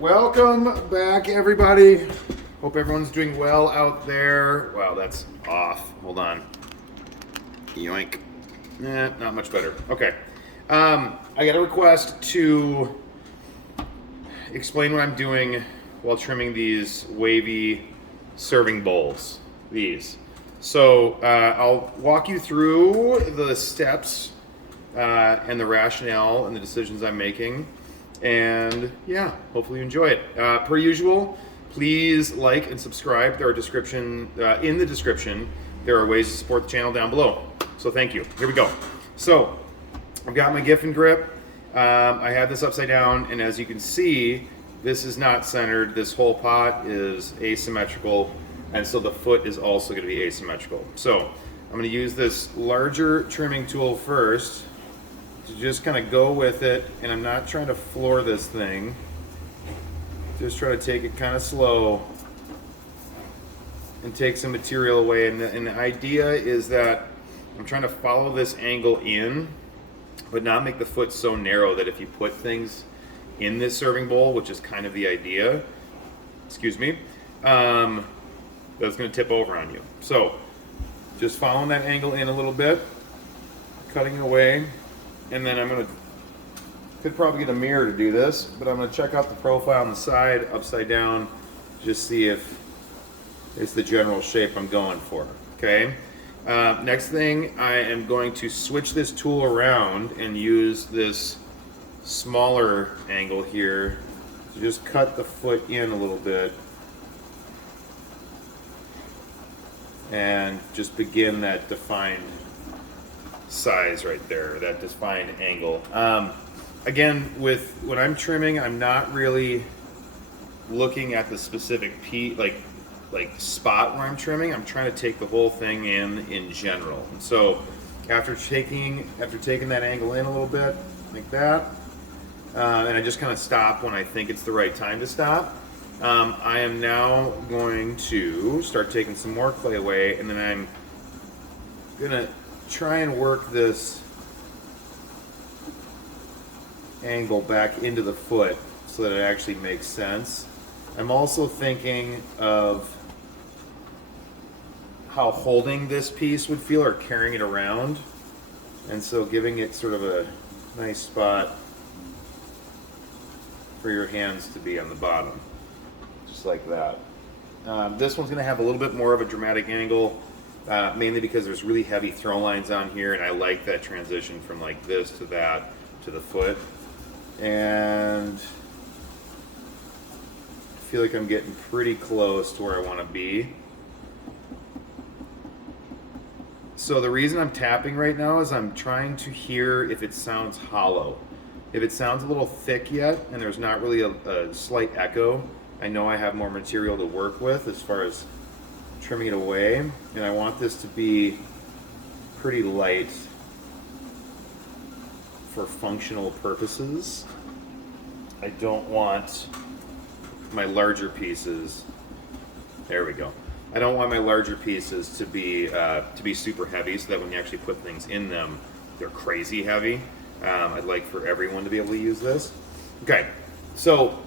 Welcome back, everybody. Hope everyone's doing well out there. Wow, that's off. Hold on. Yoink. Not much better. Okay. I got a request to explain what I'm doing while trimming these wavy serving bowls. These. So I'll walk you through the steps and the rationale and the decisions I'm making. And yeah, hopefully you enjoy it. Per usual, please like and subscribe. There are in the description. There are ways to support the channel down below. So thank you. Here we go. So I've got my Giffen grip. I have this upside down, and as you can see, this is not centered. This whole pot is asymmetrical, and so the foot is also going to be asymmetrical. So I'm going to use this larger trimming tool first to just kind of go with it, and I'm not trying to floor this thing. Just try to take it kind of slow and take some material away. And the idea is that I'm trying to follow this angle in, but not make the foot so narrow that if you put things in this serving bowl, which is kind of the idea, excuse me, that's going to tip over on you. So just following that angle in a little bit, cutting away, and then could probably get a mirror to do this, but I'm going to check out the profile on the side, upside down, just see if it's the general shape I'm going for, okay? Next thing, I am going to switch this tool around and use this smaller angle here to just cut the foot in a little bit and just begin that defined size right there, that defined angle. Again, when I'm trimming, I'm not really looking at the specific piece, like spot where I'm trimming. I'm trying to take the whole thing in general. And so after taking that angle in a little bit like that, and I just kind of stop when I think it's the right time to stop, I am now going to start taking some more clay away, and then I'm gonna try and work this angle back into the foot so that it actually makes sense. I'm also thinking of how holding this piece would feel, or carrying it around, and so giving it sort of a nice spot for your hands to be on the bottom, just like that. This one's going to have a little bit more of a dramatic angle, mainly because there's really heavy throw lines on here, and I like that transition from like this to that to the foot. And I feel like I'm getting pretty close to where I want to be. So the reason I'm tapping right now is I'm trying to hear if it sounds hollow. If it sounds a little thick yet and there's not really a slight echo, I know I have more material to work with as far as trimming it away, and I want this to be pretty light for functional purposes. I don't want my larger pieces, there we go. I don't want my larger pieces to be super heavy, so that when you actually put things in them, they're crazy heavy. I'd like for everyone to be able to use this. Okay, so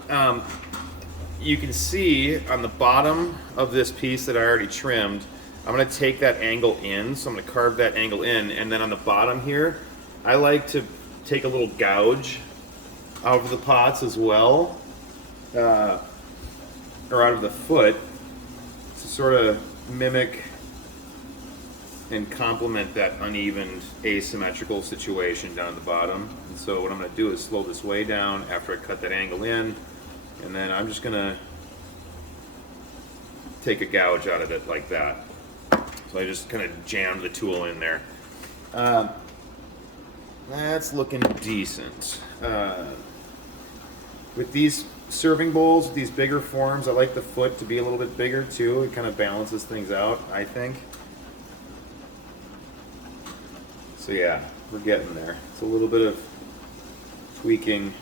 you can see on the bottom of this piece that I already trimmed, I'm going to take that angle in, so I'm going to carve that angle in, and then on the bottom here, I like to take a little gouge out of the pots as well, or out of the foot, to sort of mimic and complement that uneven asymmetrical situation down at the bottom. And so what I'm going to do is slow this way down after I cut that angle in, and then I'm just going to take a gouge out of it like that. So I just kind of jammed the tool in there. That's looking decent. With these serving bowls, these bigger forms, I like the foot to be a little bit bigger too. It kind of balances things out, I think. So yeah, we're getting there. It's a little bit of tweaking,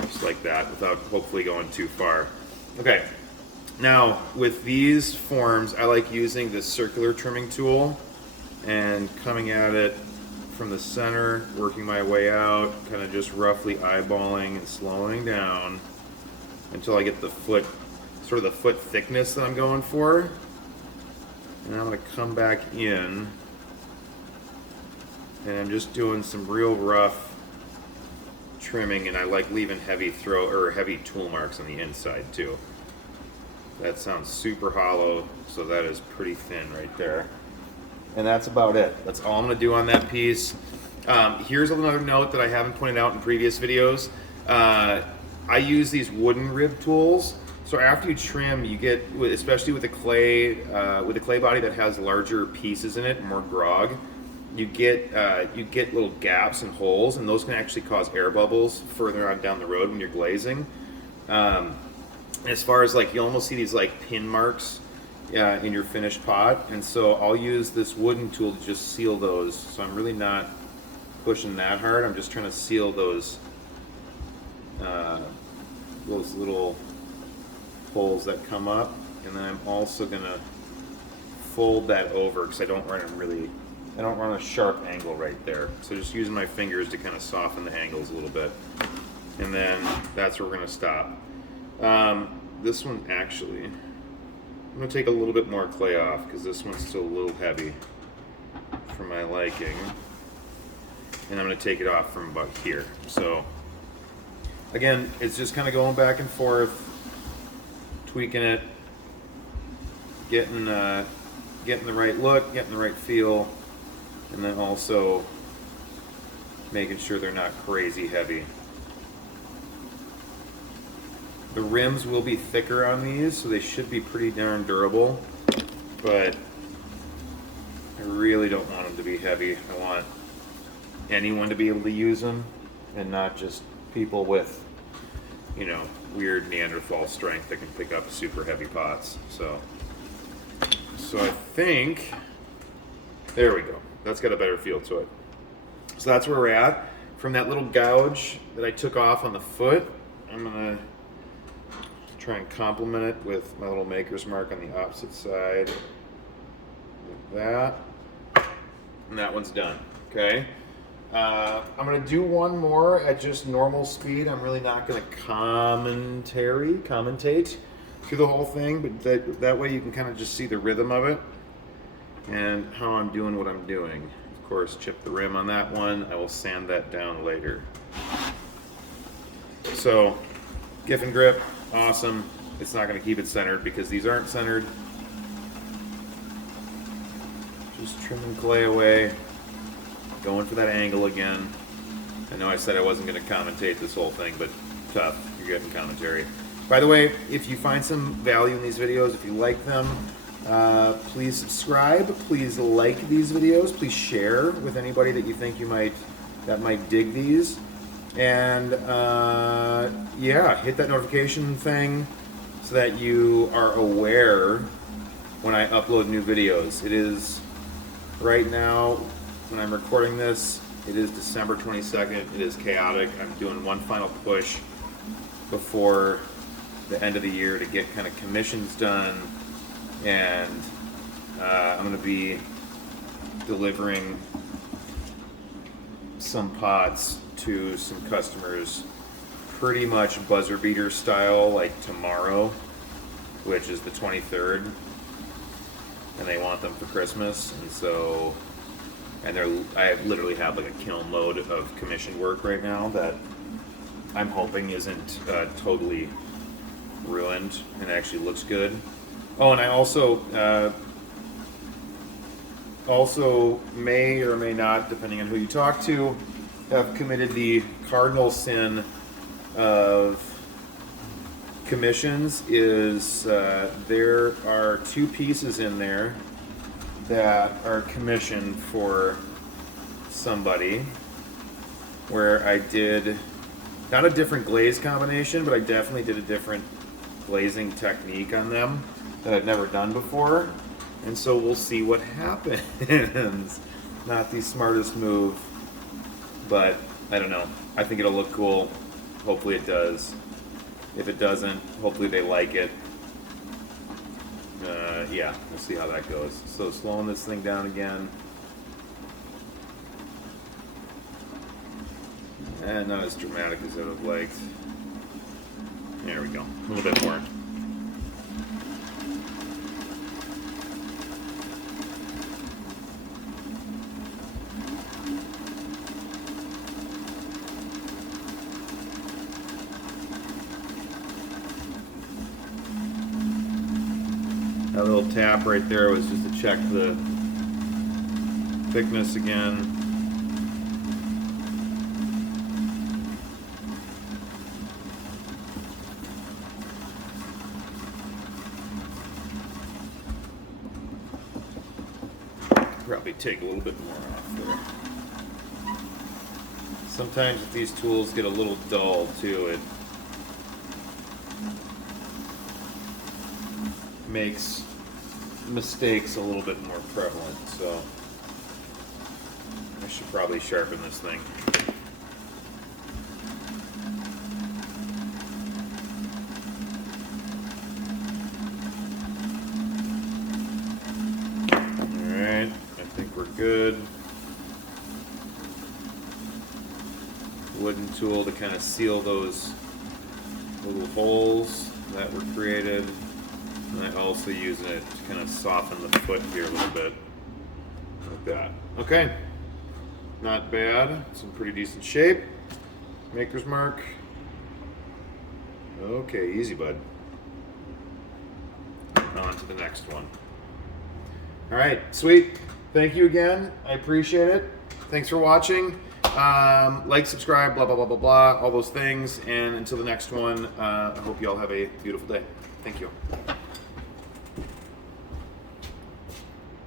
just like that, without hopefully going too far. Okay, now with these forms, I like using this circular trimming tool and coming at it from the center, working my way out, kind of just roughly eyeballing and slowing down until I get the foot, sort of the foot thickness that I'm going for. And I'm going to come back in, and I'm just doing some real rough trimming, and I like leaving heavy heavy tool marks on the inside too. That sounds super hollow, so that is pretty thin right there. And that's about it. That's all I'm going to do on that piece. Here's another note that I haven't pointed out in previous videos. I use these wooden rib tools. So after you trim, you get, especially with the clay body that has larger pieces in it, more grog, you get little gaps and holes, and those can actually cause air bubbles further on down the road when you're glazing. As far as like, you almost see these like pin marks in your finished pot, and so I'll use this wooden tool to just seal those. So I'm really not pushing that hard. I'm just trying to seal those little holes that come up, and then I'm also gonna fold that over because I don't run a sharp angle right there. So just using my fingers to kind of soften the angles a little bit, and then that's where we're gonna stop. This one actually, I'm going to take a little bit more clay off because this one's still a little heavy for my liking. And I'm going to take it off from about here. So again, it's just kind of going back and forth, tweaking it, getting the right look, getting the right feel, and then also making sure they're not crazy heavy. The rims will be thicker on these, so they should be pretty darn durable, but I really don't want them to be heavy. I want anyone to be able to use them, and not just people with, you know, weird Neanderthal strength that can pick up super heavy pots. So I think, there we go. That's got a better feel to it. So that's where we're at. From that little gouge that I took off on the foot, I'm gonna try and complement it with my little maker's mark on the opposite side, like that, and that one's done. Okay, I'm gonna do one more at just normal speed. I'm really not gonna commentate through the whole thing, but that way you can kind of just see the rhythm of it and how I'm doing what I'm doing. Of course, chip the rim on that one. I will sand that down later. So, giff and grip. Awesome. It's not going to keep it centered because these aren't centered. Just trimming clay away. Going for that angle again. I know I said I wasn't going to commentate this whole thing, but tough. You're getting commentary. By the way, if you find some value in these videos, if you like them, please subscribe. Please like these videos. Please share with anybody that you think that might dig these. And yeah, hit that notification thing so that you are aware when I upload new videos. It is right now, when I'm recording this, it is December 22nd. It is chaotic. I'm doing one final push before the end of the year to get kind of commissions done, and I'm going to be delivering some pots to some customers pretty much buzzer beater style, like tomorrow, which is the 23rd, and they want them for Christmas. And so, I literally have like a kiln load of commission work right now that I'm hoping isn't totally ruined and actually looks good. Oh, and I also may or may not, depending on who you talk to, have committed the cardinal sin of commissions. Is there are 2 pieces in there that are commissioned for somebody where I did not a different glaze combination, but I definitely did a different glazing technique on them that I've never done before, and so we'll see what happens. Not the smartest move, but I don't know. I think it'll look cool. Hopefully it does. If it doesn't, hopefully they like it. Yeah, we'll see how that goes. So slowing this thing down again. And not as dramatic as I would have liked. There we go. A little bit more. That little tap right there was just to check the thickness again. Probably take a little bit more off there. Sometimes if these tools get a little dull too, it makes mistakes a little bit more prevalent, so I should probably sharpen this thing. Alright, I think we're good. Wooden tool to kind of seal those little holes that were created. And I also use it to kind of soften the foot here a little bit, like that. Okay, not bad. It's in pretty decent shape. Maker's mark. Okay, easy, bud. On to the next one. All right, sweet. Thank you again. I appreciate it. Thanks for watching. Like, subscribe, blah, blah, blah, blah, blah, all those things. And until the next one, I hope you all have a beautiful day. Thank you.